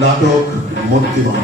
নাটক মূর্তিমান।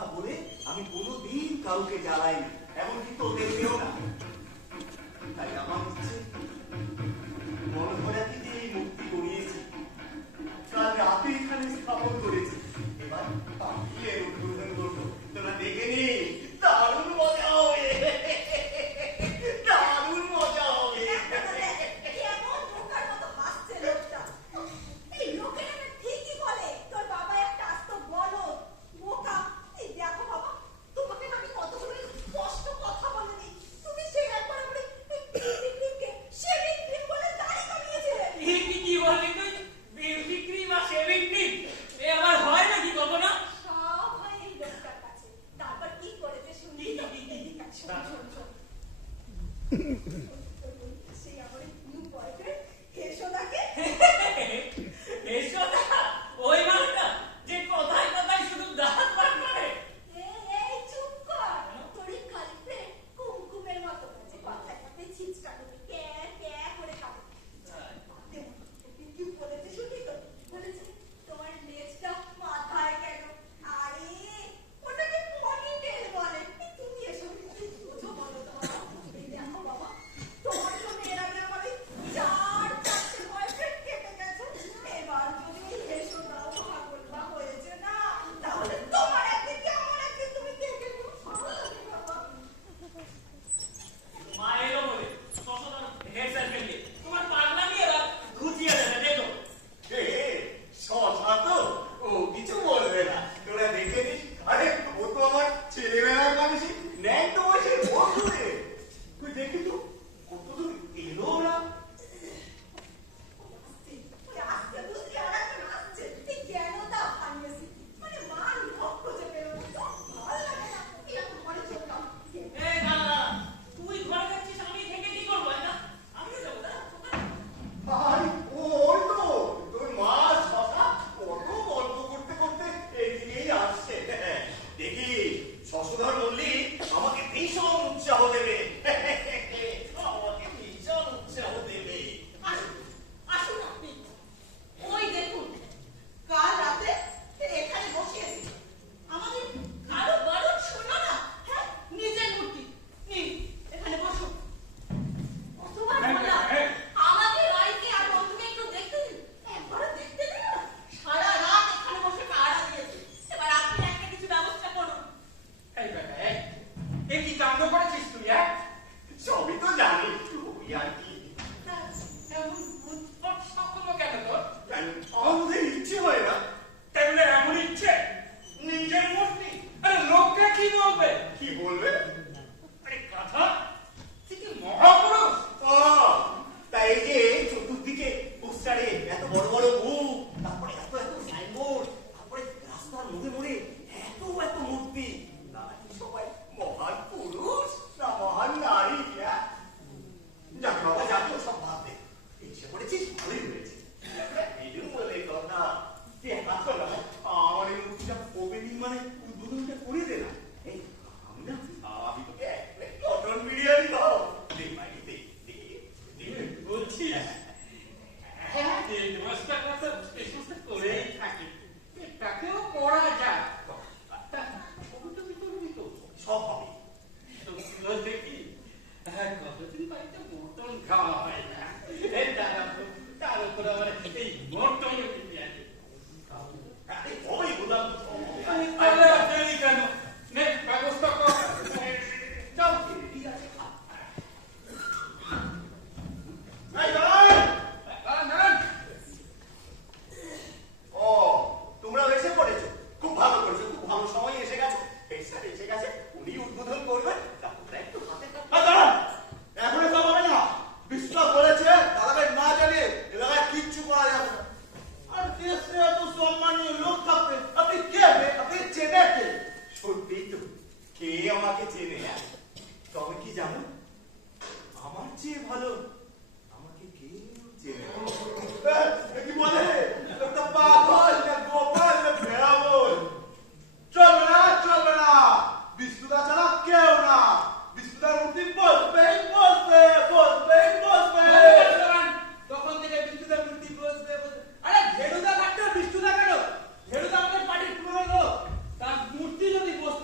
কথা বলে আমি কোনোদিন কাউকে জ্বালাইনি, এমনকি তোদেরকেও না। তাই আমার ইচ্ছে মনে হয় কি যে এই মূর্তি গড়িয়েছি, কাল রাতে এখানে স্থাপন করেছি, এবার পাখিয়ে উদ্বোধন করবো। তোরা দেখে নি, দারুণ মজা হবে, দারুণ মজা হবে। কেমন বোকার মতো হাসছে লোকটা। এই লোকেরা না ঠিকই বলে তোর বাবা একটা আস্ত বলদ, বোকা। এই দেখো বাবা, তোমাকে আমি কতগুলো স্পষ্ট কথা বলিনি, তুমি সেই একবার আমাকে শেভিং ক্রিম বলে দাড়ি কামিয়েছিলে। কি বললি তুই? বিউটি ক্রিম আর শেভিং ক্রিম এ আমার হয় নাকি কখনো? সব হয় এই লোকটার কাছে। তারপর কি করেছে শুনি তো? এদিকে শোন শোন শোন। সেই আমার নিউ বয়ফ্রেন্ড হেসোদাকে এসো না, ওই মালটা যে কথায় কথায় শুধু দাঁত বার করে। এই চুপ কর। তোরই গার্লফ্রেন্ড কুমকুমের মতো আছে, কথায় কথায় ছিচকা করে ক্যা ক্যা করে কাঁদে। কি বলেছে শুনি তো? বলেছে তোমার লেজটা মাথায় কেন? আরে ওটাকে পনিটেল বলে। তুমি এসব কিছু বোঝো বলো তো বাবা? এই দেখো বাবা, তোমার জন্য এর আগে আমার ওই 4-4টে বয়ফ্রেন্ড কেটে গেছে। এবার যদি ওই হেসোদাও পাগলটা হয়েছে না, তাহলে তোমার একদিন কি আমার একদিন তুমি দেখে নিও। ভালো লাগে বাবা। মা এলো বলে শশধর হেড স্যারকে তোমার পাগলামি এবার ঘুচিয়ে দেবে, দেখো। শশা তো ও কিছু বলবে না, তোরা দেখে নিস। আরে ও তো আমার ছেলেবেলার মানুষই, ন্যাংট বয়সের বন্ধু রে। তুই দেখি তো কত দূর এলো ওরা। আসছে বুঝলি, আর এখন আসছে। এই কেন তা ভাঙিয়েছি, মানে মান লোক খুঁজে বেরোনো তো ভালো লাগে না। এরকম করে চলতাম। এই না না, তুই ঘরে যাচ্ছিস, আমি থেকে কি করবো? না আমিও যাবো না। ভাই ওই তো তোর মা শশা কত গল্প করতে করতে এইদিকেই আসছে। দেখি শশধর মল্লিক আমাকে ভীষণ উৎসাহ দেবে, আমাকে ভীষণ উৎসাহ দেবে। আসুন, আসুন আপনি। ওই দেখুন, কাল রাতে এখানে বসিয়েছি। আমাদের কারো বারণ শোনো না? হ্যাঁ, নিজের মূর্তি নিন, এখানে বসুন। কতবার বললাম আমাকে রাইকে আর বন্ধুকে একটু দেখতে দিন, একবারও দেখতে দিন না। সারা রাত এখানে বসে পাহারা দিয়েছি। এবার আপনি একটা কিছু ব্যবস্থা করুন। এই বেটা, এ কি কাণ্ড করেছিস তুই? সবই তো জানি, ওই আর কি। এমন উৎপট স্বপ্ন কেন তোর? আমাদের ইচ্ছে হয় না। তাই বলে এমন ইচ্ছে? নিজের মূর্তি, আরে লোককে কি বলবে? কি বলবে? আরে কথা, তুই কি মহাপুরুষ? তাই এই যে চতুর্দিকে পোস্টারে এত বড় বড় মুখ, তারপরে এত এত সাইনবোর্ড, তারপরে রাস্তার মোড়ে মোড়ে এত এত মূর্তি, তারা কি সবাই মহান পুরুষ না মহান নারী? যাক বাবা, যাকে সব ভাব দে, এসে পড়েছিস, ভালোই হয়েছে। এই জন্য বলে কথা, তুই এক কাজ কর না, আমার এই মূর্তিটা ওপেনিং মানে উদ্বোধনটা করে দে না। এই আমি তোকে এক প্লেট মটন বিরিয়ানি খাও। দেখ ভাই, দেখ দেখ দেখ। বলছিস? হ্যাঁ, এই নমস্কার কথা বিশেষ করেই থাকি, এটাকেও করা যায়। তুমি করবি তো? সব হবে। তো দেখি কতদিন বাড়িতে মটন খাওয়া হয় না। তার উপর আবার এই মটন বিরিয়ানি। আরে সবাই বললাম তাহলে আর দেরি কেন? নে, ব্যবস্থা কর। চল। ঠিক আছে, খা। এই দাঁড়ান। দাঁড়ান। ও, তোমরা এসে পড়েছো, খুব ভালো করেছো, খুব ভালো সময় এসে গেছে। এই স্যার এসে গেছে, উনি উদ্বোধন করবেন, তা তোমরা একটু হাতে দাঁড়ান। এখন সব হবে না, বিশ্বাস বলেছে দাদাকে না জানিয়ে এলাকায় কিচ্ছু করা যাবে না। আর দেশে এত সম্মানীয় লোক থাকবে, আপনি কে? আপনি চেনে কে? সত্যি তো, কে আমাকে চেনে? তবে কি জানো, আমার চেয়ে ভালো আমাকে কেউ চেনে না। কি বলে? একটা পাগল না গোপাল না ভেড়া বল। চলবে না, চলবে না, বিষ্ণুদা ছাড়া কেউ না। বিষ্ণুদার মূর্তি বসবে বসবে বসবে বসবে। তখন থেকে বিষ্ণুদার মূর্তি বসবে। আরে ধেড়ুদা কাটতে বিষ্ণুদা কেন? ধেড়ুদা আমাদের পার্টির পুরনো লোক, তার মূর্তি যদি বসতে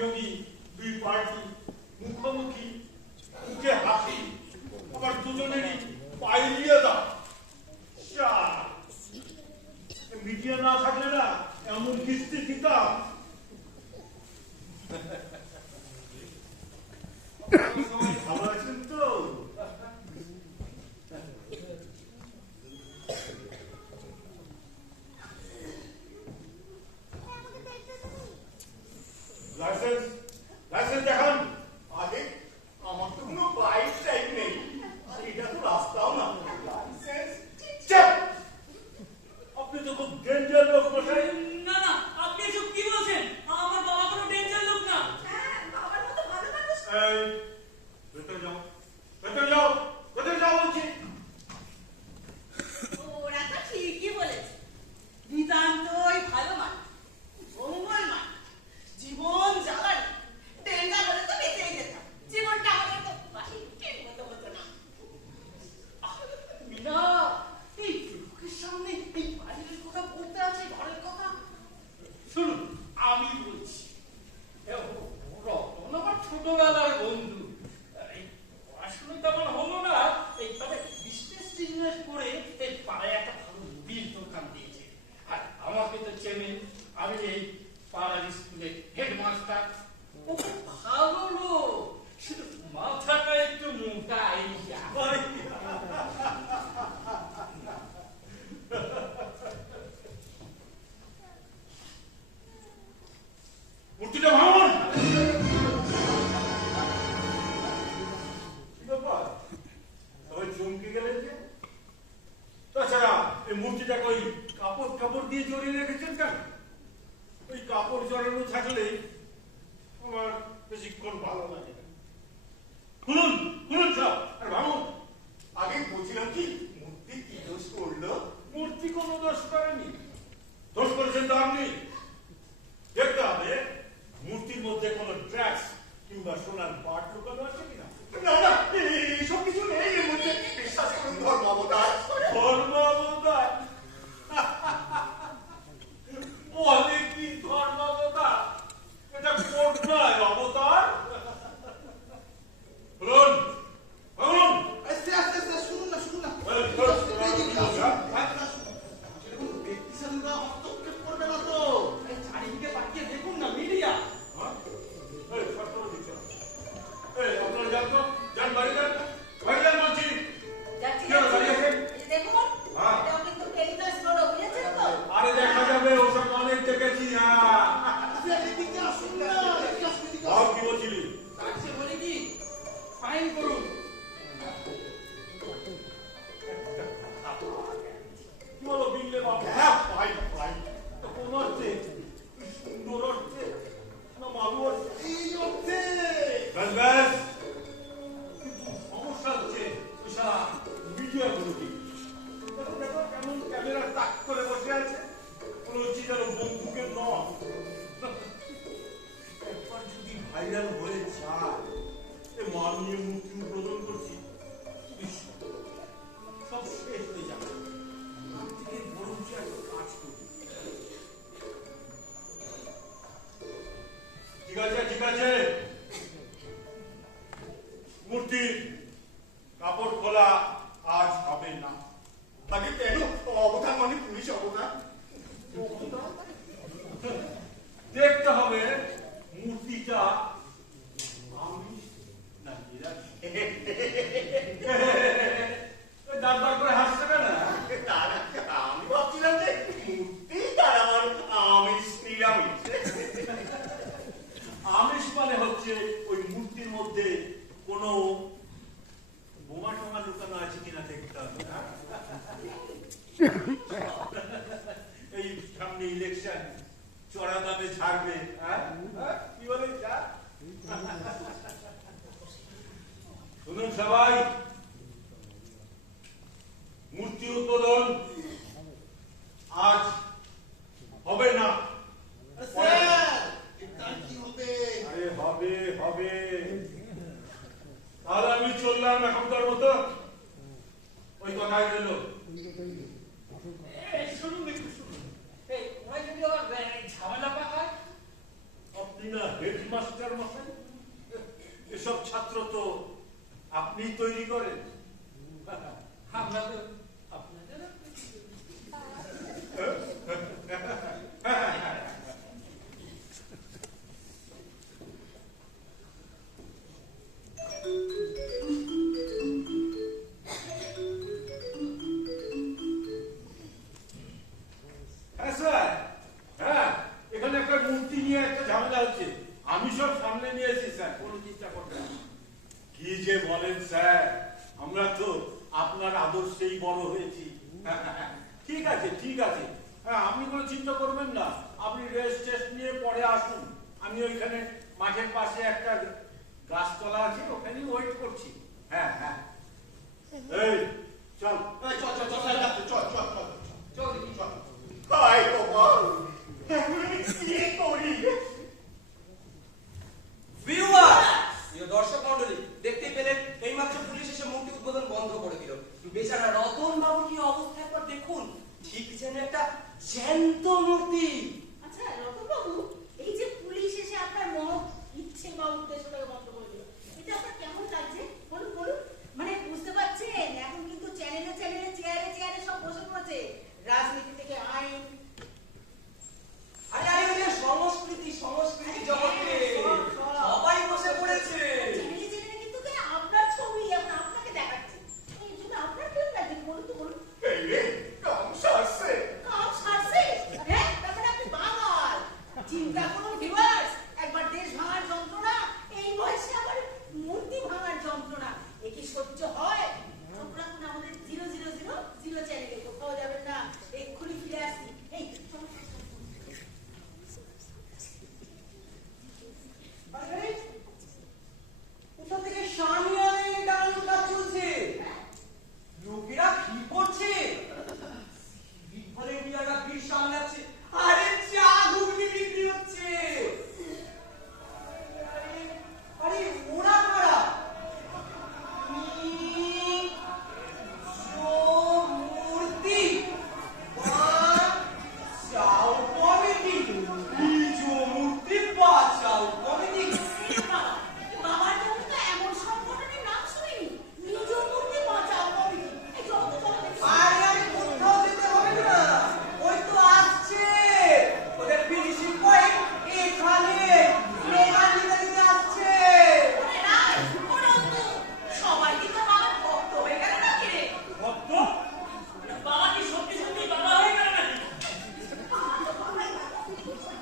প্রতিযোগী দুই পার্টি মুখোমুখি, মুখে হাসি, আবার দুজনেরই পাইলিয়ে দাও। মিডিয়া না থাকলে না এমন কিস্তি দিতাম। সবাই ভালো আছেন তো? লাইসেন্স লাইসেন্স দেখান। আরে আমার তো কোনো বাইক টাইপ নেই, আর এটা তো রাস্তাও না। লাইসেন্স চাপ! আপনি তো খুব ডেঞ্জার লোক মশাই। না না, আপনি এসব কি বলছেন? আমার বাবা কোনো ডেঞ্জার লোক না। হ্যাঁ, বাবার মতো ভালো মানুষ। এই, ভেতরে যাও, ভেতরে যাও, ভেতরে যাও বলছি। ওরা তো ঠিকই বলেছে, নিতান্তই ভালো মানুষ, মঙ্গল মানুষ, জীবন জ্বালানি। ডেঙ্গা হলে তো বেঁচেই যেতাম, জীবনটা আমাদের তো ঠিক মতো হতো না। মিনা, এই লোকের সামনে এই বাড়ির কথা বলতে আছে, ঘরের কথা। শুনুন, আমি বলছি, রতন আমার ছোটবেলার বন্ধু। এই পড়াশোনা তেমন হলো না, এই তবে বিজনেস করে এই পাড়ায় একটা ভালো মুদির দোকান দিয়েছে। আর আমাকে তো চেনে, আমি এই পাড়ার স্কুলের হেডমাস্টার। ও খুব ভালো লোক, শুধু মাথাটা একটু মোটা। মূর্তিটা ভাঙুন। কি ব্যাপার? সবাই চমকে গেলেন যে? তাছাড়া এই মূর্তিটাকে ওই কাপড় কাপড় দিয়ে জড়িয়ে রেখেছেন কেন? ওই কাপড় জড়ানো থাকলে আমার বেশিক্ষণ ভালো লাগে না। খুলুন, খুলুন সব, আর ভাঙুন। আগে বলছিলাম কি, মূর্তি কি দোষ করলো? মূর্তি কোনো দোষ করেনি। দোষ করেছেন তো আপনি। দেখতে হবে মূর্তির মধ্যে কোনো ড্রেস কিংবা সোনার পাট লুকানো আছে কিনা। না না, এইসব কিছু নেই এর মধ্যে। বিশ্বাস করুন, ধর্মাবতার। ধর্মাবতার? বলে কি ধর্মাবতার? এটা কোথায় অবতার? বলুন, বলুন। আস্তে আস্তে আস্তে শুনুন না, শুনুন না। বলে, বলে, সেরকম ব্যক্তিশালীরা হস্তক্ষেপ করবে না তো। এই চারিদিকে তাকিয়ে দেখুন না, মিডিয়া। হ্যাঁ? এই, সরকারও দিচ্ছে না। এই, আপনারা যান তো, যান বাড়ি যান। বাড়ি যান বলছি। যাচ্ছি, কি হলো, বাড়ি যাচ্ছি। আছেন? এই যে দেখুন, হ্যাঁ। এটাও কিন্তু টেলিগ্রাস রোড, বুঝেছেন তো? আরে দেখা যাবে, ওসব অনেক দেখেছি। হ্যাঁ, আস্তে এদিকে আসুন না, এদিকে আসুন, এদিকে ভাব আসুন। কি বলছিলি? তার চেয়ে বলি কি, ফাইন করুন। কি বলো বিল্লে বাবু? হ্যাঁ, পাই পাই। তো কোন অর্থে? সুন্দর অর্থে না মালু অর্থে? এই অর্থে। ব্যাস ব্যাস। কিন্তু সমস্যা হচ্ছে ওই সারা মিডিয়া গুলো কি দেখো, দেখো কেমন ক্যামেরা তাক করে বসে আছে, মনে হচ্ছে যেন বন্দুকের নয়। একবার যদি ভাইরাল হয়ে যায়, এ মাননীয় মুক্তি উদ্বোধন করছি, ইস, সব শেষ হয়ে যাবে। তার থেকে বরঞ্চ একটা কাজ করি। ঠিক আছে, ঠিক আছে। মূর্তির কাপড় খোলা আজ হবে না। আগে কেন অবতার মানে পুলিশ অবতার? দেখতে হবে মূর্তিটা আমিষ না নিরামিষ। দাঁত দাঁত করে হাসছে কেন? না না, আমি ভাবছিলাম যে মূর্তি আর আমার আমিষ নিরামিষ। আমিষ মানে হচ্ছে ওই মূর্তির মধ্যে কোনো বোমা টোমা লুকানো আছে কিনা দেখতে হবে। হ্যাঁ? এই সামনে ইলেকশন, চড়া দামে ছাড়বে। হ্যাঁ? হ্যাঁ? কি বলে যা? শুনুন সবাই, মূর্তি উদ্বোধন আজ হবে না। স্যার, এটা কি হবে? আরে হবে, হবে। তাহলে আমি চললাম এখনকার মতো। ওই কথাই রইল। এই শুনুন, একটু শুনুন। এই ওরা যদি আবার ঝামেলা পাকায়, আপনি আপনি না হেডমাস্টার মশাই? এসব ছাত্র তো আপনি তৈরি করেন। আমরা তো আপনাদের হ্যাঁ স্যার, হ্যাঁ, এখানে একটা মূর্তি নিয়ে একটা ঝামেলা হচ্ছে। আমি সব সামনে নিয়েছি স্যার, কোনো চিন্তা করবেন না। কি যে বলেন স্যার, আমরা তো আপনার আদর্শেই বড় হয়েছি। ঠিক আছে, ঠিক আছে, হ্যাঁ, আপনি কোনো চিন্তা করবেন না। আপনি রেস্ট টেস্ট নিয়ে পরে আসুন। আমি ওইখানে মাঠের পাশে একটা গাছতলা আছে, ওখানেই ওয়েট করছি। হ্যাঁ হ্যাঁ, এই চল। এই, চল চল চল চল চল চল চল চল দেখি। চল। হায় ভগবান, এখন আমি কি করি? ভিউয়ার, প্রিয় দর্শক মণ্ডলী, দেখতে পেলেন এইমাত্র পুলিশ এসে মূর্তি উদ্বোধন বন্ধ করে দিল। বেচারা রতন বাবু কি অবস্থা একবার দেখুন, ঠিক যেন একটা জ্যান্ত মূর্তি। আচ্ছা রতনবাবু, এই যে পুলিশ এসে আপনার মহৎ ইচ্ছে বা উদ্দেশ্যটাকে বন্ধ করে দিল, এটা আপনার কেমন লাগছে বলুন বলুন? মানে বুঝতে পারছেন, এখন কিন্তু চ্যানেলে চ্যানেলে চেয়ারে চেয়ারে সব বসে পড়েছে, রাজনীতি থেকে আইন। আরে আরে ওই যে সংস্কৃতি জগতে সবাই বসে পড়েছে। চ্যানেলে চ্যানেলে কিন্তু আপনার ছবি এখন আপনাকে দেখাচ্ছে। এই জন্য আপনার কেমন লাগছে বলুন তো বলুন? এই রে, কাম সারছে। কাম সারছে? হ্যাঁ, তারপরে আপনি বাঙাল। চিন্তা করুন ভিউয়ার্স, একবার দেশ ভাঙার যন্ত্রণা, এই বয়সে আবার মূর্তি ভাঙার যন্ত্রণা, এ কি সহ্য হয়? চোখ রাখুন আমাদের 000 চ্যানেলে, কোথাও যাবেন না, এক্ষুনি ফিরে আসছি। এই চলো। আরে কোথা থেকে সামিয়ানে গান চলছে, লোকেরা কি করছে, ভলেন্টিয়াররা ভিড় সামলাচ্ছে। আরে চা ঘুগনি বিক্রি হচ্ছে। আরে আরে ওরা কারা? মূর্তি বাঁচাও কমিটি, মূর্তি বাঁচাও কমিটি। বাবার জন্য তো এমন সংগঠনের নাম শুনিনি, নিজ মূর্তি বাঁচাও কমিটি। এই চলো তো, চলো দেখি। আরে আরে কোথাও যেতে হবে না, ওই তো আসছে ওদের ফিনিশিং পয়েন্ট এখানে, মেঘান দিতে আসছে। ওরে রাজ, ওরে অন্তু, সবাই কি তো বাবার ভক্ত হয়ে গেল নাকি রে? ভক্ত? বাবা কি সত্যি সত্যি বাবা হয়ে গেল নাকি?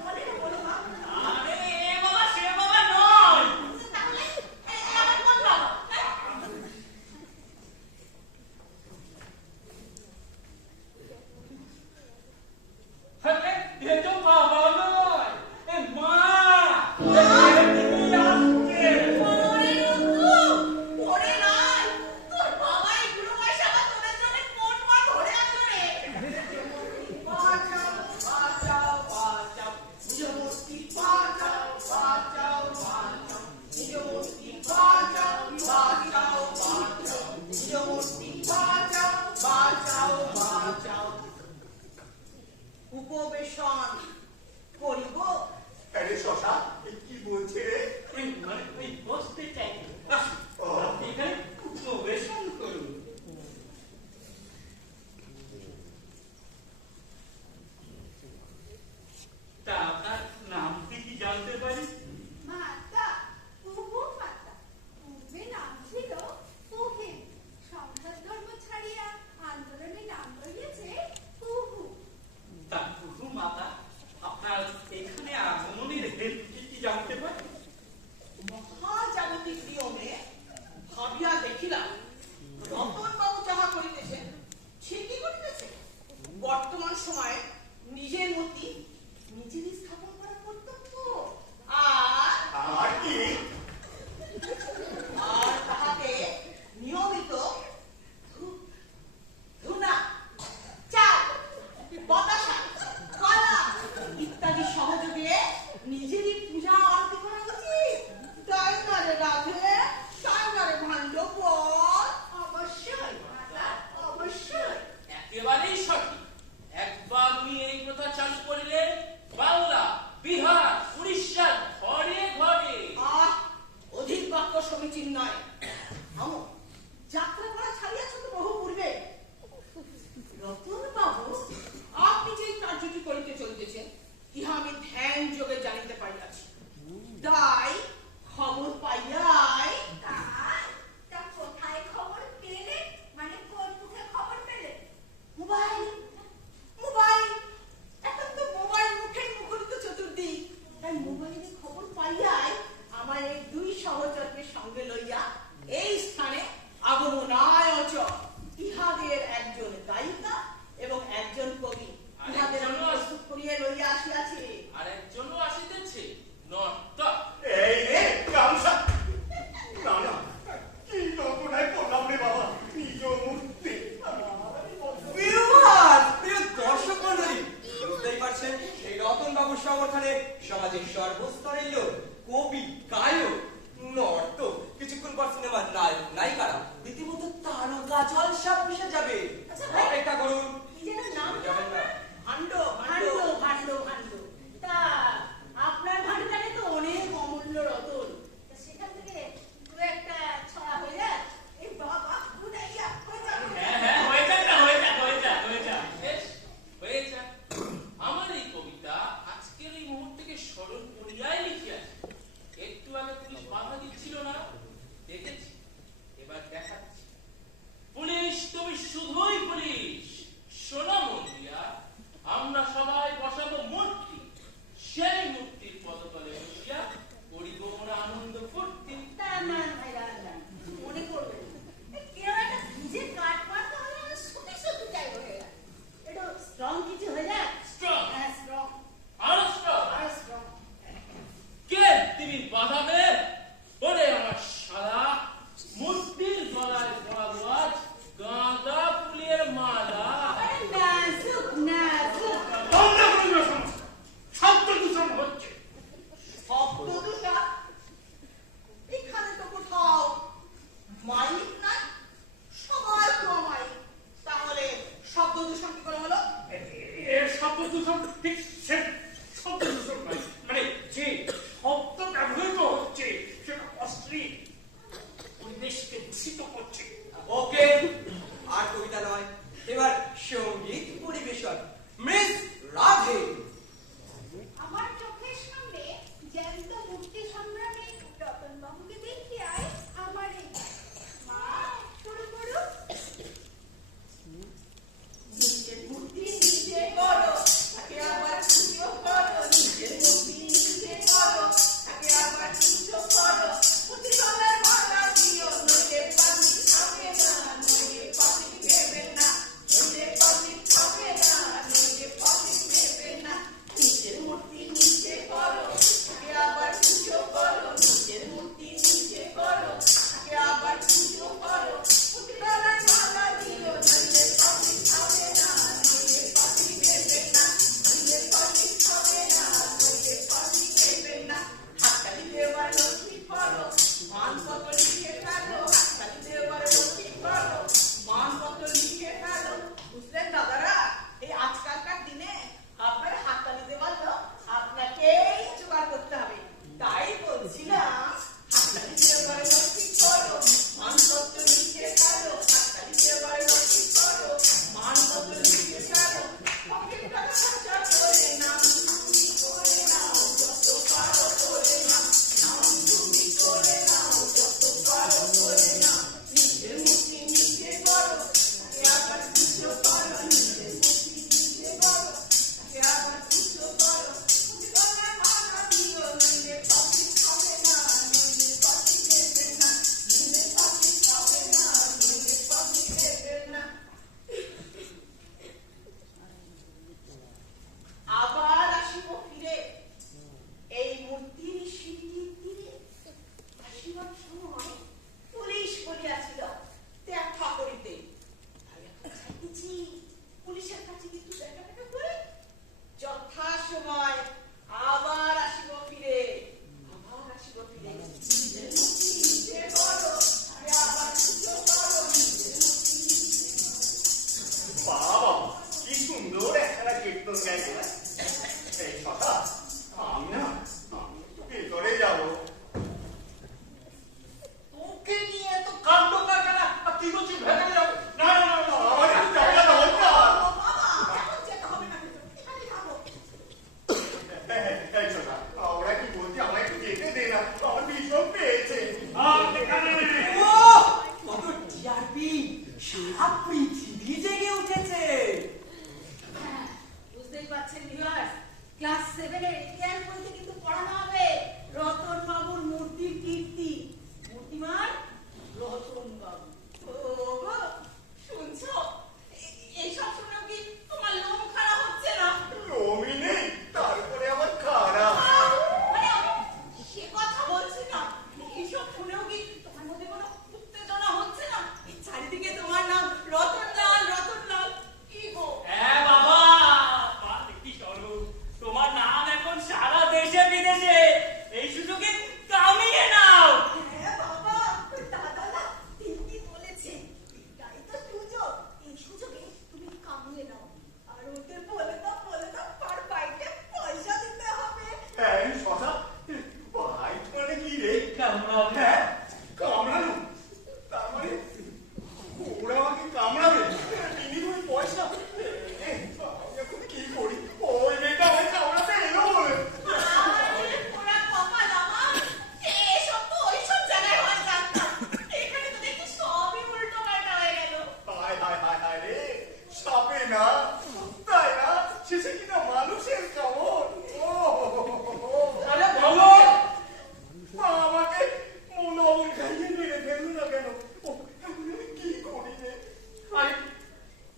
বলে না, বলে মা। আরে এ বাবা সে বাবা নয়। তাহলে আমার কোন বাবা? আরে এ তো বাবা নয়, এ মা। এ দিদি আসছে। ওরে অন্তু, ওরে রাজ, তোর বাবা এই বুড়ো বয়সে আবার তোদের জন্য কোন মা ধরে আনলো রে? বাঁচাও বাঁচাও বাঁচাও নিজ মূর্তি, বাঁচাও বাঁচাও বাঁচাও নিজ মূর্তি, বাঁচাও বাঁচাও বাঁচাও নিজ মূর্তি, বাঁচাও বাঁচাও বাঁচাও। উপবেশন করিব। আরে শশা, এ কি বলছে রে? ওই মানে ওই বসতে চাই। আসুন, ও। আপনি এখানে উপবেশন করুন। তা আপনার নামটি কি জানতে পারি? মাতা, কুহু মাতা, পূর্বে নাম ছিল কুহিন, সংসার ধর্ম ছাড়িয়া আন্দোলনে নাম লইয়াছে কুহু। তা কুহু মাতা, আপনার এখানে আগমনের হেতু কি জানতে পারি? মহাজাগতিক নিয়মে ভাবিয়া দেখিলাম রতন বাবু যাহা করিতেছেন ঠিকই করিতেছে। বর্তমান সময়ে নিজের মূর্তি নিজেরই স্থাপন করা কর্তব্য, আর কি? আর তাহাকে নিয়মিত ধূপ, ধুনা, চাল, বাতাসা, কলা ইত্যাদি সহযোগে নিজেরই পূজা আরতি করা উচিত, তাই না? বলছিলাম হাততালি দিয়ে বাড়ি ঠিক করো মানপত্র লিখে ফেলো হাততালি দিয়ে বাড়ি ঠিক করো মানপত্র লিখে ফেলো পকেট টাকা খরচা করে নাও তুমি করে নাও যত পারো করে নাও নাও তুমি করে নাও যত পারো করে নাও নিজের মুঠি নিজে করো আবার কিছু করো নিজের মুঠি নিজে করো আবার কিছু করো তুমি তোমার মানা দিও নইলে পকেট খাবে না নইলে পকেট দেবে না নইলে পকেট খাবে না নইলে পকেট দেবে না আবার আসিব ফিরে এই মূর্তির সিঁড়ির তীরে আসিবার সময় পুলিশ বলিয়াছিল দেখা করিতে তাই এখন চাইতেছি পুলিশের কাছে কিন্তু দেখা দেখা করে যথা সময় আবার আসিব ফিরে নিজের মুঠি নিজে করো আরে আবার কিছু করো নিজের মুঠি বাবা কি সুন্দর একটা কীর্তন গাইছে না? এই কথা আমি না আমি একটু ভেতরে যাবো। তোকে নিয়ে তো কাণ্ড কারখানা আর তুই বলছিস ভেতরে যাবো না না না না, আমার একটু জায়গা দাও না। বাবা এখন যেতে হবে না এখানে থাকো এই ছোটা, ওরা কি বলছে আমায় একটু যেতে দে না, আমার ভীষণ পেয়েছে। ও কত টিআরপি সারা পৃথিবী জেগে উঠেছে। হ্যাঁ, বুঝতেই পারছেন ভিউয়ার্স, ক্লাস 7 এর ইতিহাস বইতে কিন্তু পড়ানো হবে রতন বাবুর মূর্তির কীর্তি। মূর্তিমান রতন বাবু। ওগো শুনছো এইসব শুনেও কি তোমার লোম খারাপ হচ্ছে না লোমই নেই, তারপরে আবার খারাপ। মানে আমি সে কথা বলছি না এইসব শুনেও কি তোমার মধ্যে কোনো উত্তেজনা হচ্ছে না চারিদিকে তোমার নাম রতনলাল কি গো হ্যাঁ বাবা কি চলো তোমার নাম এখন সারা দেশে বিদেশে এই সুযোগে কামিয়ে নাও। হ্যাঁ বাবা, দাদা না ঠিকই বলেছে। এটাই তো সুযোগ। এই সুযোগে তুমি কামিয়ে নাও। আর ওদের বলে দাও পার বাইকে পয়সা দিতে হবে। হ্যাঁ শশা, বাইক মানে কি রে? কামড়াবে। হ্যাঁ, কামড়ানো। তার মানে ওরা আমাকে কামড়াবে, বিনিময়ে পয়সা। আমি এখন কি করি? ওই মেয়েটা আমায় কামড়াতে এলো বলে। আরে ওরা কপাল আমার এসব তো ওইসব জায়গায় হয় জানতাম এখানে তো দেখি সবই উল্টো পাল্টা হয়ে গেল হায় হায় হায় হায় রে, সাপে না, কুত্তায় না, শেষে কিনা মানুষের কামড়। ও আরে বলো মা আমাকে লবণ খাইয়ে মেরে ফেললো না কেন? ও, আমি কি করি রে? আরে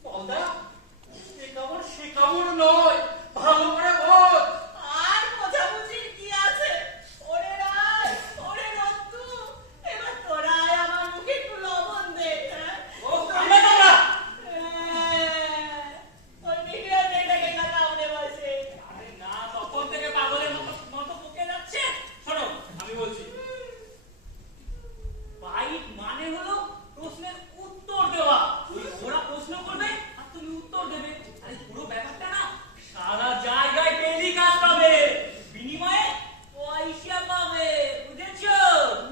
বলদা সে কামড় নয় ভালো করে বল। আর বোঝাবুঝির কি আছে ওরে রায় ওরে রত্তু এবার তোরাই আমার মুখে একটু লবণ দে হ্যাঁ? ও কামড়া তোমরা। ওই মিডিয়া মেয়েটাকে না কামড়ে বসে আরে না তখন থেকে পাগলের মতো বকে যাচ্ছে। শোনো আমি বলছি বাইট মানে হলো প্রশ্নের উত্তর দেওয়া। ওরা প্রশ্ন করবে আর তুমি উত্তর দেবে। আরে পুরো ব্যাপারটা না সারা জায়গায় টেলিকাস্ট পাবে, বিনিময়ে পয়সা পাবে, বুঝেছো?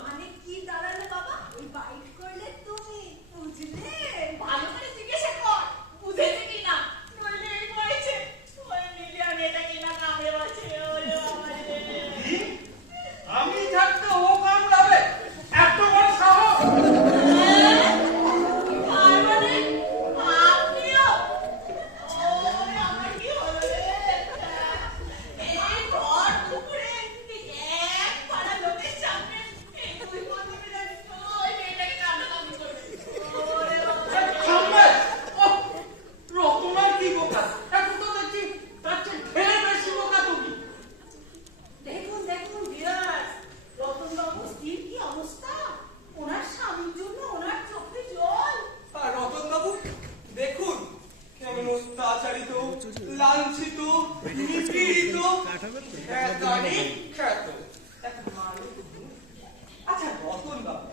মানে কি দাঁড়ালো বাবা? ওই বাইক করলে তুমি বুঝলে? ভালো করে জিজ্ঞাসা কর বুঝেছে কি না নইলে এই পড়েছে ওই মিডিয়া মেয়েটাকে না কামড়ে বসে ওরে বাবা রে কি? আমি থাকতে ও কামড়াবে? এত বড় সাহস? আর মানে আপনিও ওরে আমার কি হলো রে এই ঘর দুপুরে এক পাড়া লোকের সামনে এই দুই বন্ধু মিলে ওই মেয়েটাকে কামড়াকামড়ি করবে ওরে বাবা রে। থামবে? ও রতনার কি বোকা? এখন তো দেখছি তার চেয়ে ঢের বেশি বোকা তুমি। দেখুন ভিউয়ার্স, রতন বাবুর স্ত্রীর কি অবস্থা? ওনার স্বামীর জন্য ওনার চোখে জল। আর রতন বাবু দেখুন কেমন অত্যাচারিত, লাঞ্ছিত, নিপীড়িত, একাধিক খ্যাত এক মানব গুণ। আচ্ছা রতন বাবু,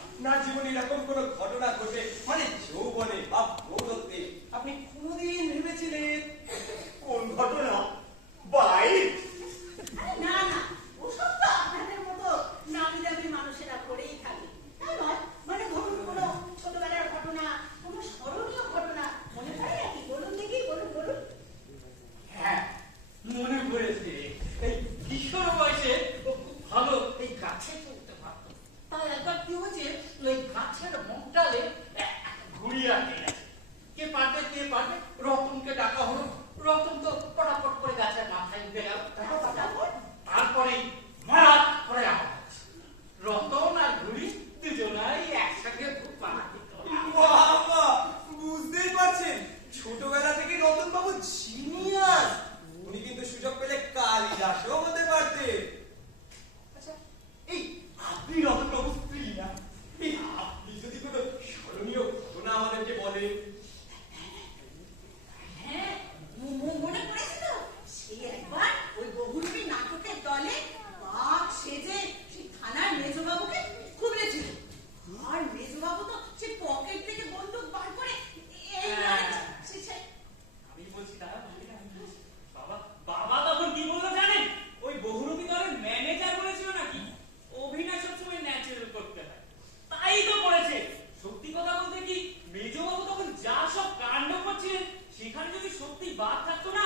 আপনার জীবনে এরকম কোনো ঘটনা ঘটে মানে যৌবনে বা প্রৌঢ়ত্বে আপনি কোনোদিন ভেবেছিলেন? কোন ঘটনা? বাইক? আরে না, ওসব তো আপনাদের মতো চলতে পারতো। তাই একবার কি হয়েছে, ওই গাছের মগডালে ঘুড়ি আটকে গেছে। কে পারবে রতনকে ডাকা হলো। রতন তো পটাপট করে গাছের মাথায় উঠে গেল। তারপরে মারাত করে আওয়াজ। রতন আর ঘুড়ি দুজনাই একসঙ্গে খুব পালাতে। বাবা, বুঝতেই পারছেন ছোটবেলা থেকে রতন বাবু জিনিয়াস। উনি কিন্তু সুযোগ পেলে কালিদাসও হতে পারতেন। আচ্ছা, এই আপনি রতন বাবু স্ত্রী না? এই আপনি যদি কোনো স্মরণীয় ঘটনা আমাদেরকে বলেন। হ্যাঁ, মনে পড়েছে তো? সেই একবার ওই বহুরূপী নাটকের দলে বাঘ সেজে সেই থানার মেজবাবুকে খুবলেছিল। আর মেজবাবু তো সে পকেট থেকে বন্দুক বার করে এই আমি বলছি দাদা, বাবা তখন কি বললো জানেন? ওই বহুরূপী দলের ম্যানেজার বলেছিল নাকি অভিনয় সবসময় ন্যাচারাল করতে হয়, তাই তো করেছে। সত্যি কথা বলতে কি, মেজবাবু তখন যা সব কাণ্ড করছিলেন, সেখানে যদি সত্যি বাদ থাকতো না,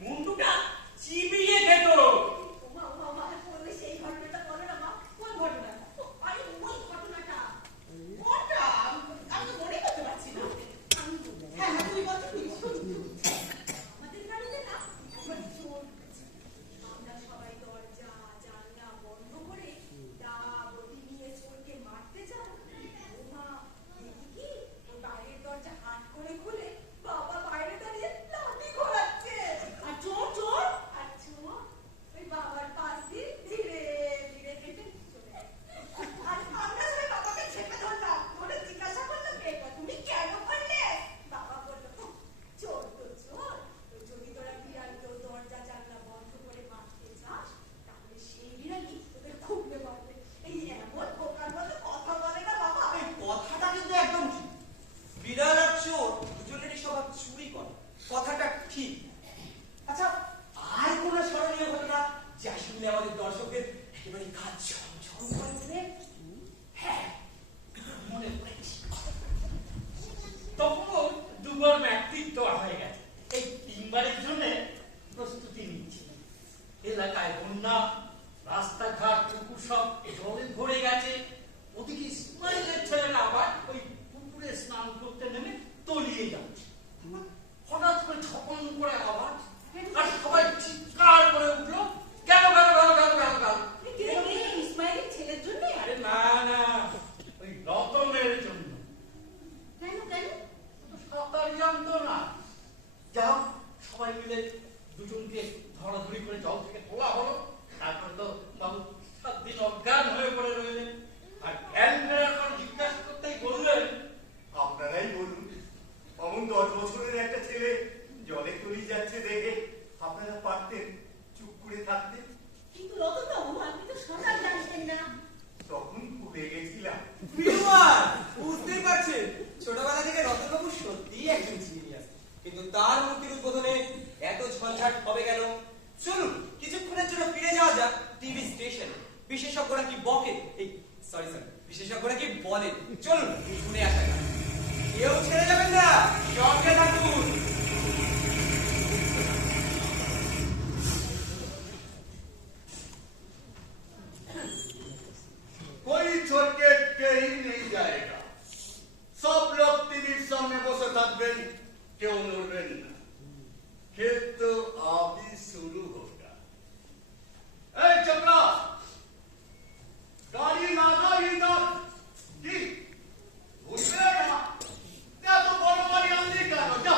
মুন্ডুটা চিবিয়ে খেত। সেই ঘটনাটা বলো না মা। কোন ঘটনাটা? আরে ওই ঘটনাটা কোনটা? আমি তো মনে করতে পারছি না। হ্যাঁ, তুই বল, তুই বল। আমাদের বাড়িতে না একবার চোর ঢুকেছে। আমরা সবাই দরজা জানলা বন্ধ করে বটি নিয়ে চোরকে মারতে যাও। ও মা, দেখি কি ওই বাইরের দরজা হাট করে খুলে বাবা বাইরে দাঁড়িয়ে লাঠি ঘোরাচ্ছে। আর চোর আর চোর ওই বাবার পাশ দিয়ে ধীরে ধীরে হেঁটে চলে গেল। আর আমরা সবাই বাবাকে চেপে ধরলাম, ধরে জিজ্ঞাসা করলাম, এটা তুমি কেন করলে? বাবা বলল, চোর তো চোর, তো যদি তোরা বিড়ালকেও দরজা জানলা বন্ধ করে মারতে চাস, তাহলে সেই বিড়ালই তোদের খুবলে মারবে। এই এমন বোকার মতো কথা বলে না বাবা। এই কথাটা কিন্তু একদম ঠিক। বিড়াল আর চোর দুজনেরই স্বভাব চুরি করে, কথাটা ঠিক। আচ্ছা, আর কোন স্মরণীয় ঘটনা যা শুনলে আমাদের দর্শকদের একেবারে কাজ ঝমঝম করে দেবে? হ্যাঁ, মনে পড়েছে। তখন দুবার ব্যক্তিত্ব হয়ে গেছে। এই তিনবারের জন্য প্রস্তুতি নিচ্ছি। এলাকায় বন্যা, রাস্তাঘাট পুকুর সব জলে ভরে গেছে। ওদিকে ইসমাইলের ছেলেরা আবার ওই পুকুরে স্নান করতে নেমে তলিয়ে যাচ্ছে। হঠাৎ করে ছপন করে আওয়াজ, আর সবাই চিৎকার করে উঠলো, গেল গেল গেল গেল গেল গেল। ইসমাইলের ছেলের জন্য? আরে না না, ওই রতনের জন্য। কেন কেন? সাঁতার জানতো না। যাও, সবাই মিলে দুজনকে ধরাধরি করে জল থেকে তোলা হলো। তারপরে তো বাবু 7 দিন অজ্ঞান হয়ে পড়ে রইলেন। আর জ্ঞান ফেরার পর জিজ্ঞাসা করতেই বললেন, আপনারাই বলুন, অমন 10 বছরের একটা ছেলে জলে তলিয়ে যাচ্ছে দেখে আপনারা পারতেন চুপ করে থাকতে? কিন্তু রতনবাবু, আপনি তো সাঁতার জানতেন না। তখন ভুলে গেছিলাম। বিমান, বুঝতেই পারছেন ছোটবেলা থেকে রতনবাবু সত্যিই একজন জিনিয়াস। কিন্তু তার মুক্তির উদ্বোধনে এত ঝঞ্ঝাট হবে কেন? চলুন কিছুক্ষণের জন্য ফিরে যাওয়া যাক টিভি স্টেশনে। বিশেষজ্ঞরা কি বকেন, এই সরি বিশেষজ্ঞরা কি বলেন, চলুন শুনে আসা যাক। কেউ ছেড়ে যাবেন না, সঙ্গে থাকুন। कोई छोड़ के कहीं नहीं जाएगा। सब लोग टीवी सामने बसे থাকবেন, কেউ নড়বেন না। खेल तो अभी शुरू होगा। এই চপলা, গাড়ি না যাই না কি বুঝলে না? এত বড় গাড়ি আনলি কেন? যা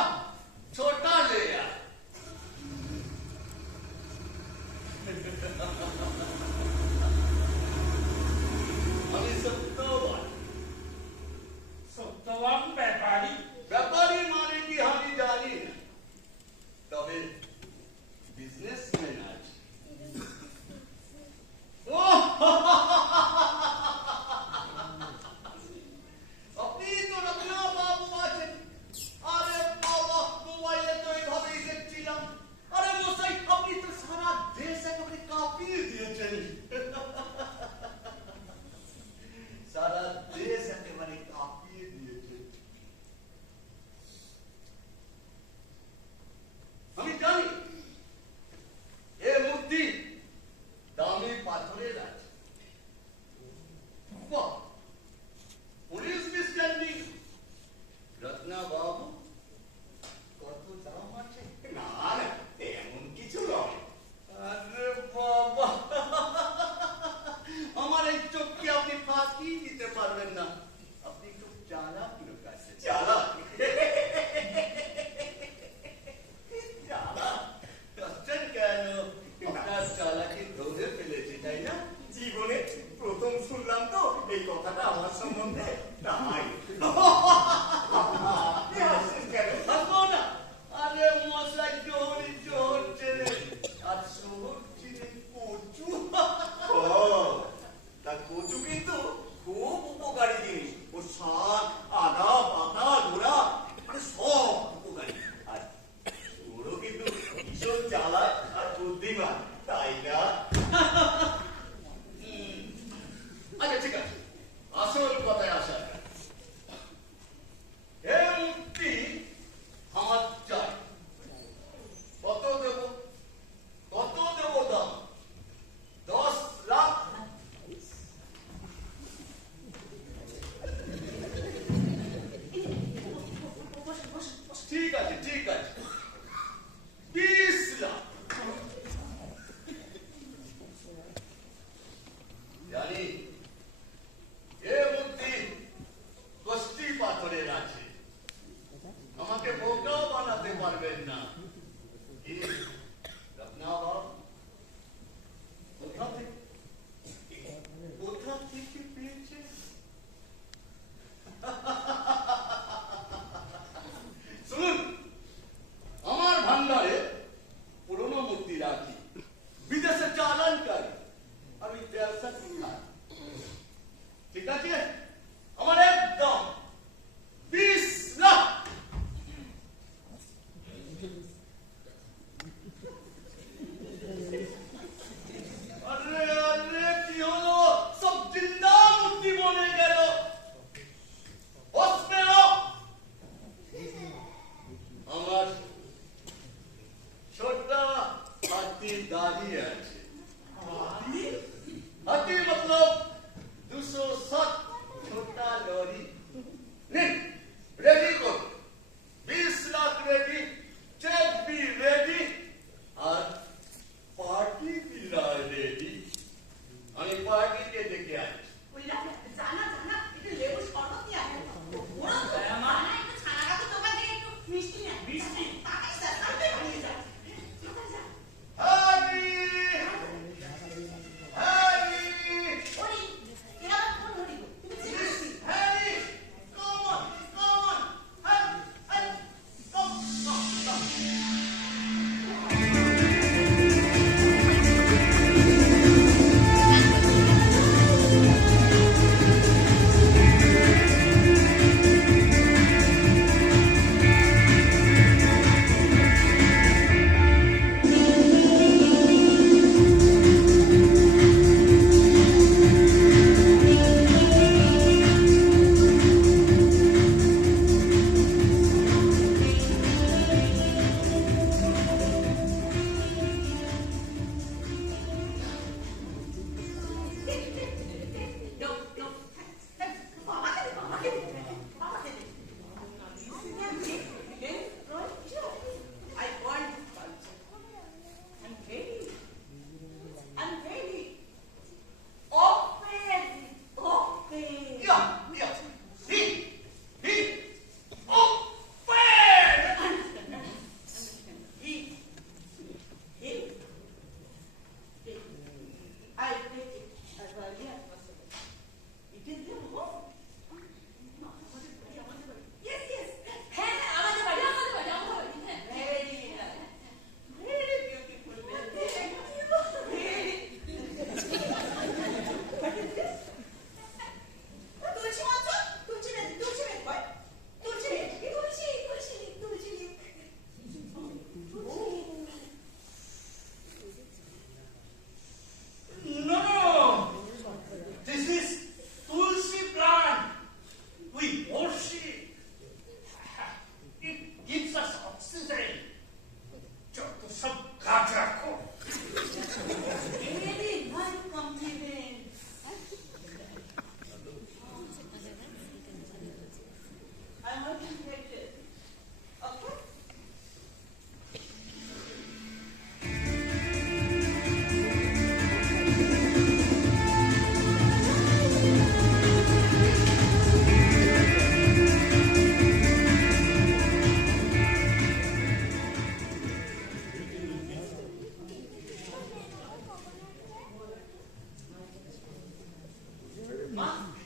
এই কথাটা আমার সম্বন্ধে নাই। আপনি হাসছেন কেন? হাসবো না। আরে মশাই জোহরি জোহর ছেলে আর শহর ছেলে কচু। ও, তা কচু কিন্তু খুব উপকারী জিনিস। ও শাক, আদা, পাতা, গোড়া মানে সব উপকারী। আর ওরও কিন্তু ভীষণ চালাক আর বুদ্ধিমান, তাই না? আচ্ছা ঠিক আছে, আসল কথায় আসা যাক। এই মূর্তি আমার চাই। কত দেব? কত দেব দাম? 10 লাখ। ঠিক আছে ঠিক আছে, 20 লাখ। জানি এ মূর্তি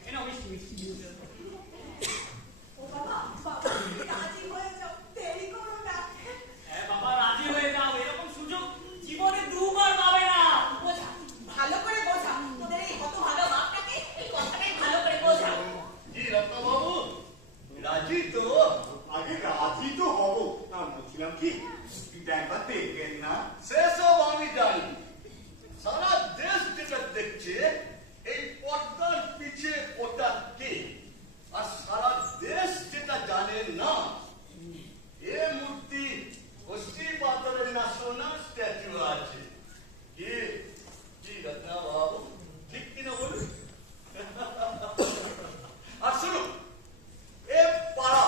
এনাও মিষ্টি মিষ্টি। ও বাবা, বাবা, রাজি হয়ে যাও, দেরি করো না। হ্যাঁ বাবা, রাজি হয়ে যাও, এরকম সুযোগ জীবনে দুবার পাবে না। বোঝা, ভালো করে বোঝা, তোদের এই হতভাগা বাপটাকে এই কথাটাই ভালো করে বোঝা। জি রত্নবাবু, রাজি তো? আগে রাজি তো হবো, না বলছিলাম কি একবার দেখবেন না? সেসব আমি জানি। সারা দেশ যেটা দেখছে এই পর্দার পিছে ওটা কে, আর সারা দেশ যেটা জানে না এ মূর্তি অস্থি পাথরের না সোনার স্ট্যাচু আছে। কি রত্নবাবু, ঠিক কিনা বলুন? আর শুনুন, এ পাড়া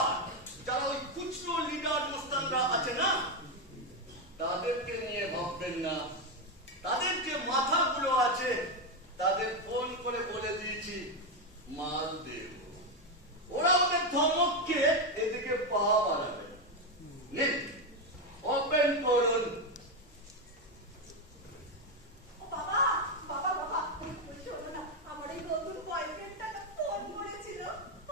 যারা ওই খুচরো লিডার মোস্তানরা আছে না, তাদেরকে নিয়ে ভাববেন না। তাদের যে মাথাগুলো আছে তাদের ফোন করে বলে দিয়েছি মাল দেব, ওরা ওদের ধমককে এদিকে পা বাড়াবে। নিন, ওপেন করুন। ও বাবা, বাবা, বাবা, শোনো না, আমার এই নতুন বয়ফ্রেন্ডটা ফোন করেছিল।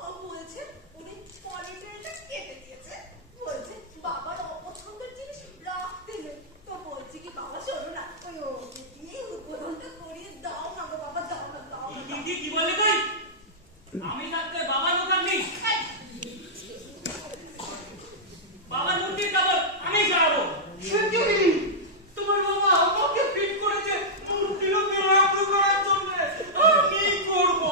ও বলছে উনি পলিট্রেনটা কেটে দিয়েছে। বলছে বাবার অপছন্দের জিনিস রাখতে নেই। তো বলছি কি বাবা শোনো না, ওই ওকে দিয়ে উদ্বোধনটা করিয়ে দাও না গো বাবা, দাও না, দাও না, দাও না। কি বলে ভাই? আমি থাকতে বাবার দোকান নেই। বাবার মূর্তির কাপড় আমি চালাবো। তোমার বাবা আমাকে ফিট করেছে মূর্তির ওপর রাখু করার জন্য। আমি করব।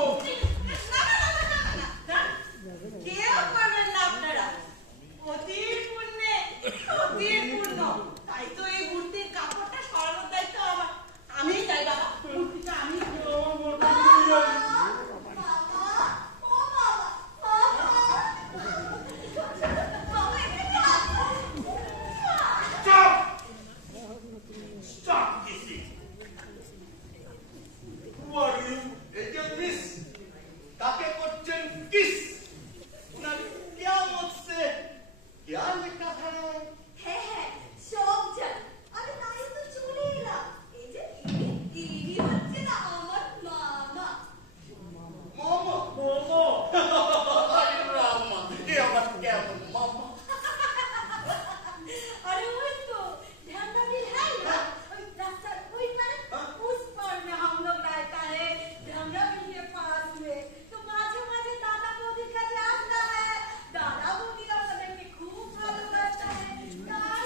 কেউ করবেন না আপনারা, অতির পুণ্যে অতির পুণ্য। তাই তো এই মূর্তির কাপড়টা সরানোর দায়িত্ব আমার। আমিই চাই বাবা, মূর্তিটা আমি Stop kissing. Who are you? এই যে মিস, তাকে করছেন কিস। উনার কিয়ামত সে क्या लिखा है? হ্যাঁ হ্যাঁ, সব জানি। আরে তাই তো চলে এলাম। এই যে ইনি হচ্ছে না আমার মামা। মামা, Momo. আরে রামা, এ আমার কেমন মামা? अरे वही तो ध्यान दिल है ना, वही रास्ता वही मैंने उस पार में हम लोग रहता है ध्यान के पास में। तो माঝে মাঝে दादा मोदी का आता है, दादा मोदी का बदल के खूब भालो करता है। दादा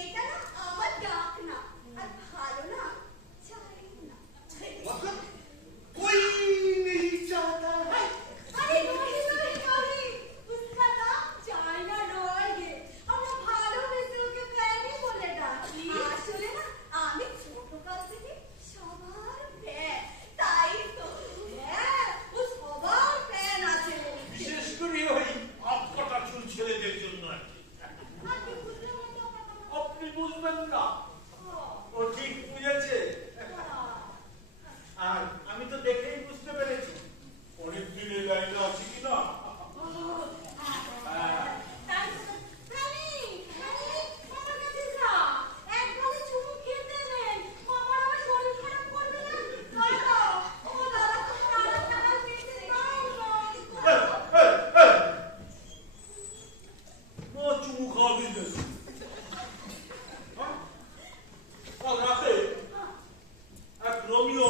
এটা না আমার ডাক না, আর ভালো না চাই না। मतलब कोई नहीं चाहता है। अरे नहीं नहीं नहीं, उसका नाम चाइना रॉय है। আমরা ভালোবেসে ওকে প্যানি বলে ডাকি। আসলে না আমি ছোটকাল থেকে সবার ফ্যান, তাই তো। হ্যাঁ, ও সবার ফ্যান আছে। বিশেষ করে ওই আটকাটা চুল ছেলেদের জন্য আর কি। আপনি বুঝতে পারছেন না? আপনি বুঝবেন না, ও ঠিক বুঝেছে। আর আমি তো দেখেই বুঝতে পেরেছি অনেক দিনের লাইনে আছে কিনা। ও চুমু খাওয়া বিজনেস। কাল রাতে এক রোমিও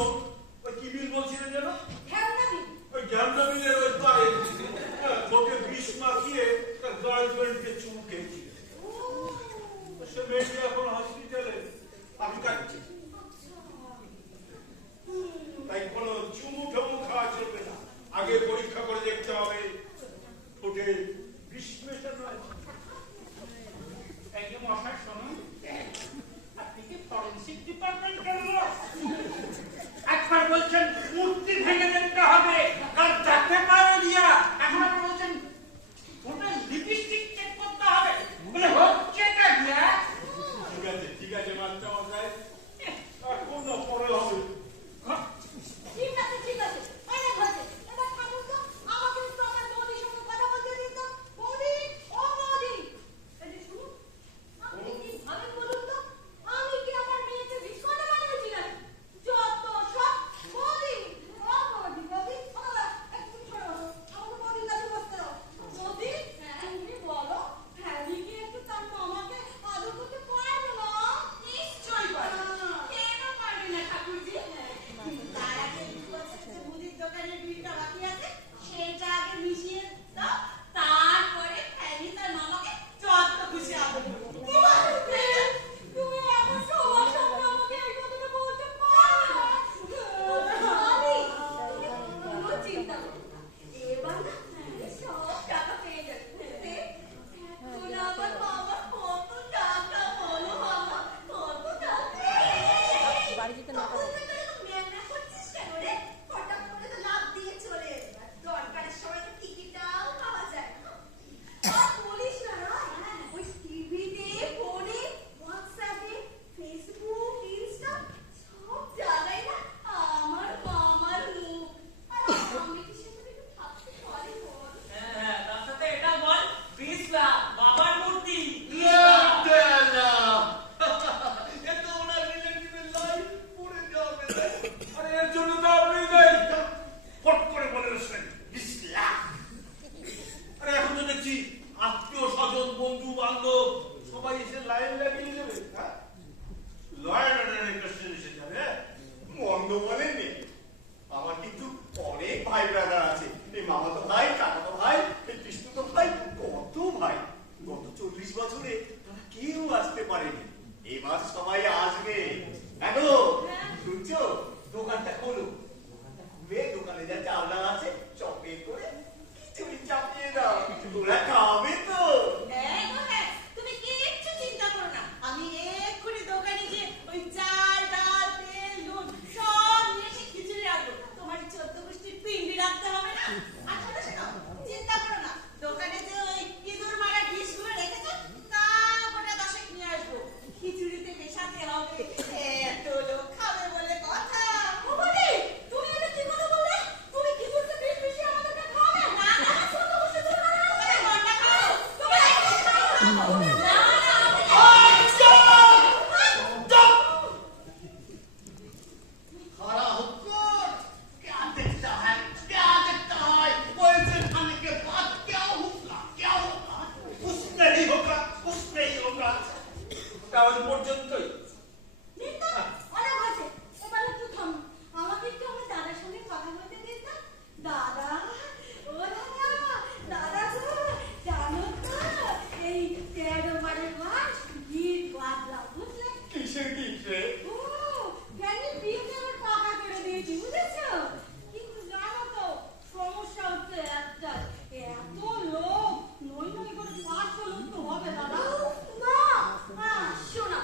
ওই কি বিল বলছিলেন যেন, ওই ঝান্ডা বিলের ওই পারে লোকে বিষ মাখিয়ে তার গার্লফ্রেন্ডকে চুমু খেয়েছিল। সে মেয়েটি এখন হসপিটালে আমি কাটছি। তাই কোনো চুমু ঠুমু খাওয়া চলবে না, আগে পরীক্ষা করে দেখতে হবে ঠোঁটে বিষ মেশানো আছে। এই যে মশাই শুনুন, আপনি কি ফরেন্সিক ডিপার্টমেন্ট কেন? একবার বলছেন মূর্তি ভেঙে দেখতে হবে, আর দেখতে পারে দিয়া এখন আপনি বলছেন ওটা লিপস্টিক চেক করতে হবে। বলে হচ্ছে না দিয়া। ঠিক আছে মাস্টার মশাই, এখন না পরে হবে। ঠিক আছে ঠিক আছে, অনেক হয়েছে, এবার থামুন তো। আমাকে একটু আমার বৌদির সঙ্গে কথা বলতে দিন তো। বৌদি, ও বৌদি, এই যে শুনুন, আপনি কি ভাবে লাইন লাগিয়ে দেবে, হ্যাঁ? লয়ার অর্ডারের কোশ্চেন এসে যাবে। মন্দ বলেননি, আমার কিন্তু অনেক ভাই ব্রাদার আছে। এই মামাতো ভাই, কাকাতো ভাই, এই পিসতুতো ভাই, কত ভাই। গত 40 বছরে তারা কেউ আসতে পারেনি, এবার সবাই আসবে। হ্যালো, শুনছো? দোকানটা খোলো, দোকানটা খুলে দোকানে যা চালনা আছে সব বের করে খিচুড়ি চাপিয়ে দাও। তোরা খাবে তো? হ্যাঁ গো হ্যাঁ, তুমি কিচ্ছু চিন্তা করো না, আমি এক্ষুনি দোকানে গিয়ে ওই চাল ডাল তেল নুন সব নিয়ে এসে খিচুড়ি রাখবো। তোমার 14 গোষ্ঠীর পিন্ডি রাখতে হবে না। আর শোনো শোনো, চিন্তা করো না, দোকানে যে ওই ইঁদুর মারা ডিশগুলো রেখেছো তা গোটা 10 নিয়ে আসবো। খিচুড়িতে মেশাতে হবে, এত লোক খাবে বলে কথা। ও বলি, তুমি এটা কি কথা বললে? তুমি খিচুড়িতে বেশ বেশি আমাদেরকে খাওয়াবে? না না, 14 গোষ্ঠী তুমি খাবে না, মনটা খাও। তুমি না না, खड़ा होकर क्या देखता है, क्या देखता है? वैसे खाने के बाद क्या होगा, क्या होगा? कुछ नहीं होगा, कुछ नहीं होगा। কাগজ পর্যন্তই। নিতা, অনেক হয়েছে, এবার একটু থামো। আমাকে একটু আমার দাদার সঙ্গে কথা বলতে দিন না। দাদা, ও দাদা, দাদা গো, জানো তো এই 13 মাস গিট বাঁধলা, বুঝলে? কিসের গিফট রে? ও, জ্ঞানীর বিয়েতে আমার পাকা করে দিয়েছি, বুঝেছো? কিন্তু জানো তো, সমস্যা হচ্ছে একটা, এত লোক, নই নই করে 500 লোক তো হবে দাদা। না, শোনা,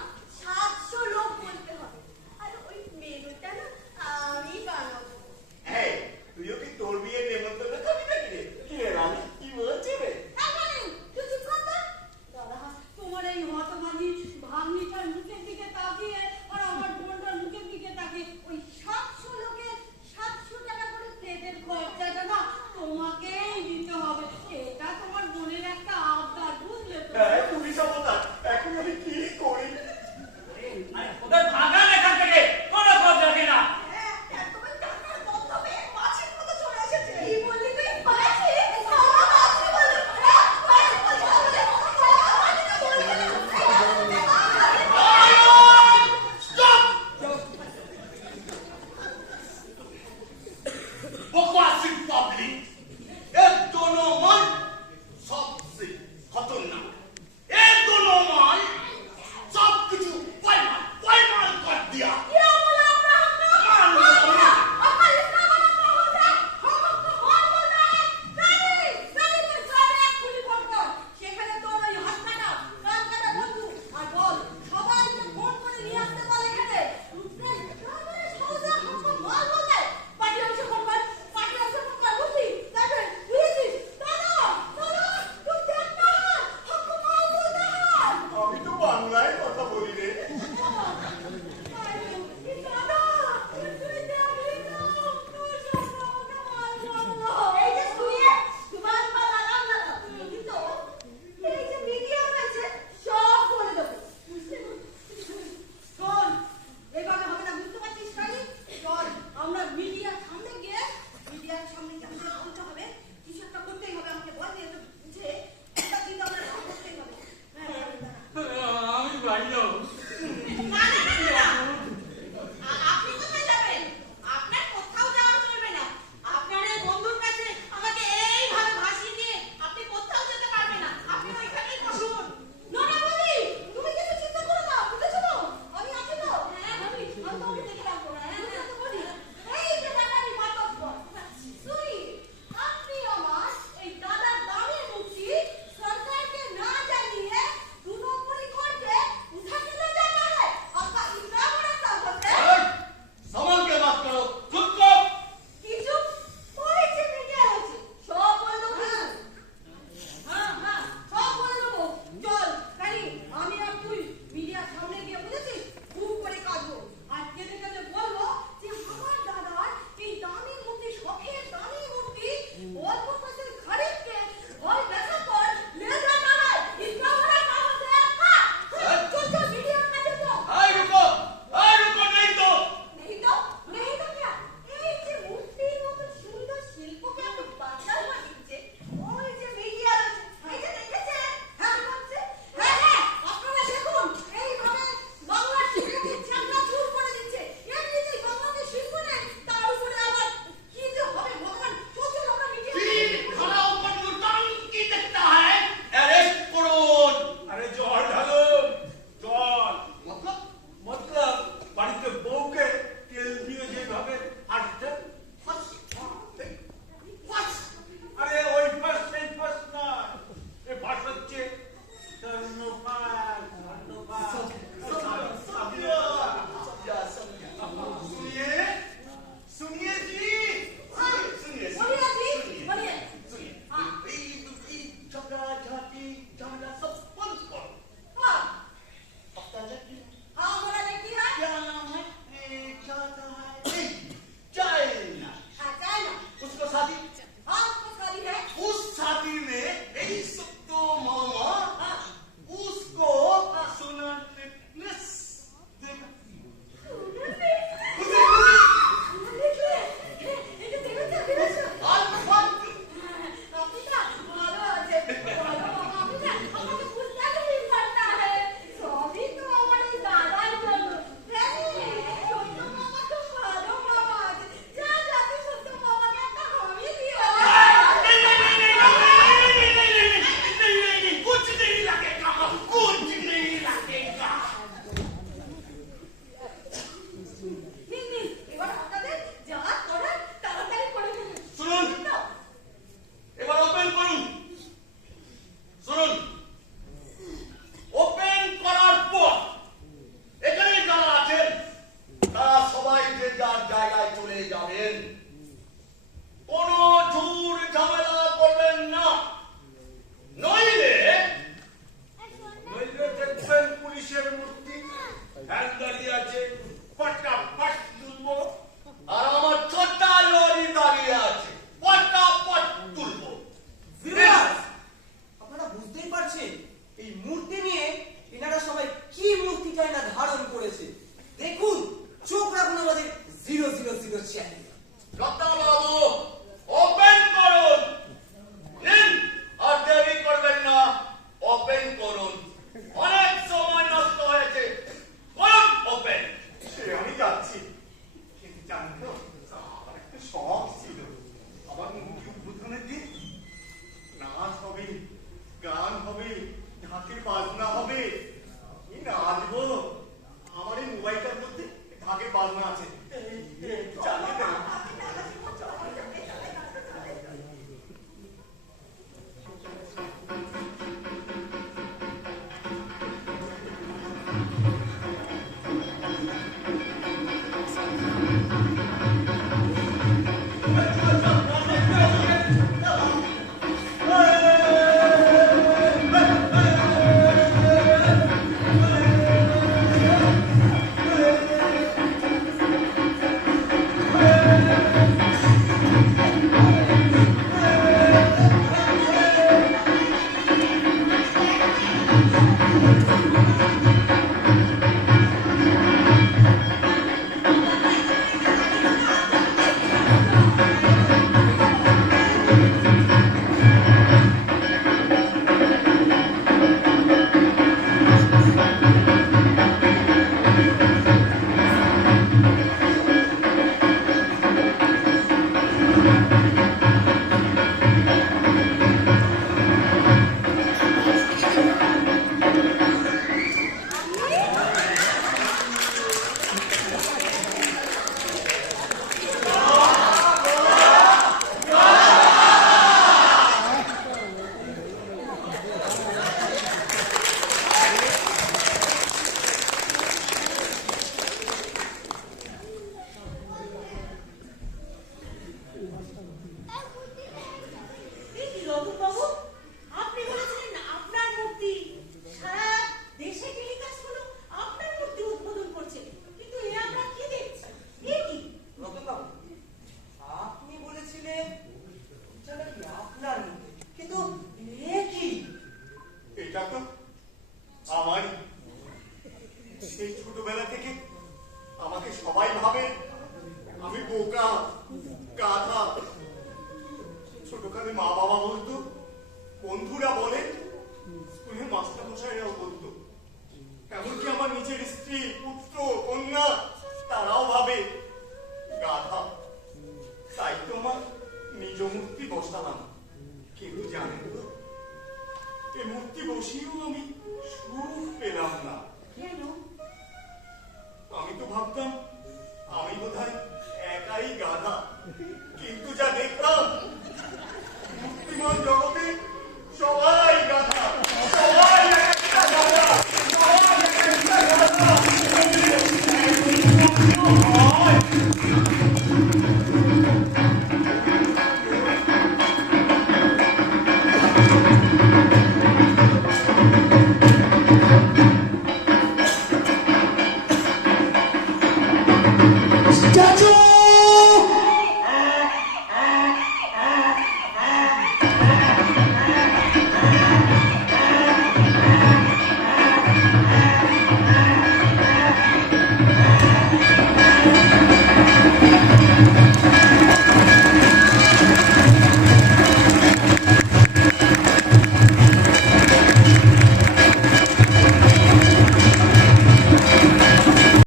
Oh,